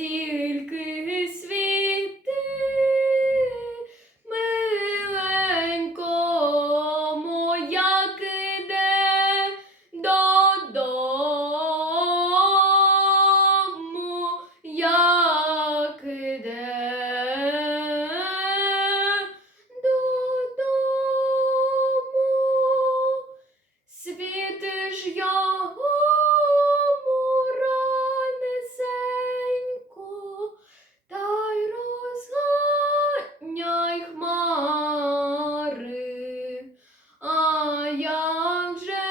тільки світи, миленько моя киде додому, як іде додому, світиш його. jądrze